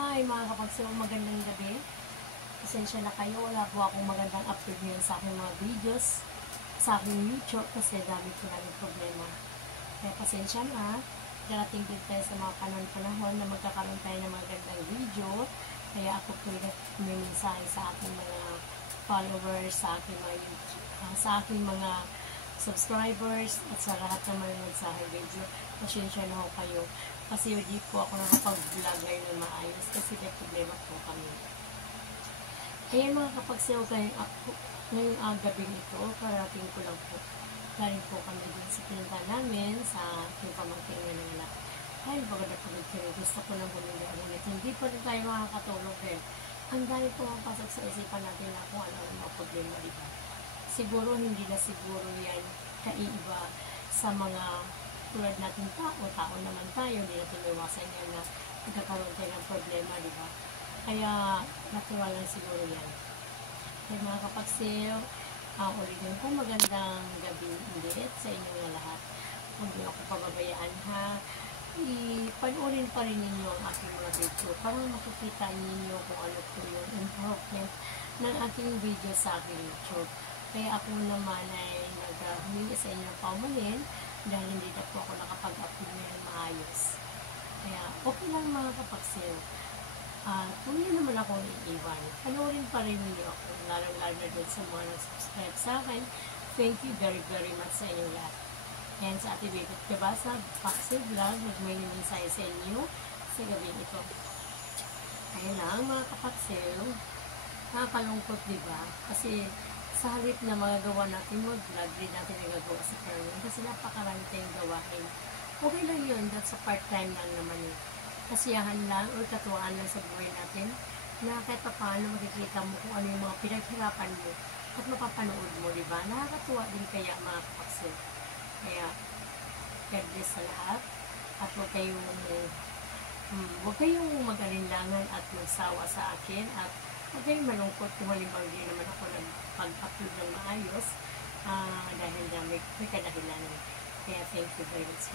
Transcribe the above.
Hi mga kapagso, magandang gabi. Pasensya na kayo, wala po akong magandang upload ngayon sa aking mga videos sa aking YouTube kasi dami ko lang problema. Kaya pasensya na, darating din tayo sa mga panahon na magkakaroon tayo ng magandang video. Kaya ako po may mensahe sa aking mga followers, sa aking mga subscribers at sa lahat ng manonood sa aking video. Pasensya na ho kayo kasi hindi po ako nakapag-vlog ngayon na maayos kasi may problema po kami. Kaya mga kapagsayaw ngayong gabing ito, parating ko lang po. Galing po kami din sa pinunta namin sa aking pamangkin na nanganak. Ay, pagod na pagod kayo. Gusto ko lang ulit. Hindi pa rin tayo makakatulog eh. Ang dami po ang pasok sa isipan natin na kung ano ang mga problema, diba? Siguro hindi na siguro yan kaiiba sa mga tulad natin tao naman tayo, hindi natin iwasan yan na nagkakaroon tayo ng problema, diba? Kaya natural lang siguro yan. Kaya mga kapagsil, ulitin po magandang gabi ulit sa inyong lahat. Huwag niyo ako pababayaan ha. Ipanoorin pa rin ninyo ang aking mga video para makikita ninyo kung ano po yung improvement ng aking video sa aking YouTube. Kaya ako naman ay naghumingi sa inyo paumanin dahil hindi na po ako nakapag-upload ng maayos. Kaya okay lang mga kapagsil. Kung yun naman ako iiwan, panoorin pa rin ninyo ako, lalo-lalo na doon sa mga nag-subscribe sa akin. Thank you very very much sa inyo lahat. And sa ating Bibit Kabasa, Paxil Vlog, magmay mensahe sa inyo sa gabi ito. Kaya lang mga kapagsil, nakakalungkot diba? Kasi sa halip na magagawa natin mag-vlog, din natin nagagawa sa career kasi napakarami tayong gawain. Okay lang yun, that's a part-time lang naman yun. Kasiyahan lang o katuwaan lang sa buhay natin na kahit pa paano makikita mo kung ano yung mga pinaghirapan mo at mapapanood mo, diba? Nakakatuwa din kaya mga kapaksil. Kaya, God bless sa lahat at huwag kayong mag-alinlangan at magsawa sa akin at huwag kayong malungkot kung halimbawa hindi naman ako nagpag-upload ng maayos dahil na may kadahilanan. Kaya thank you very much.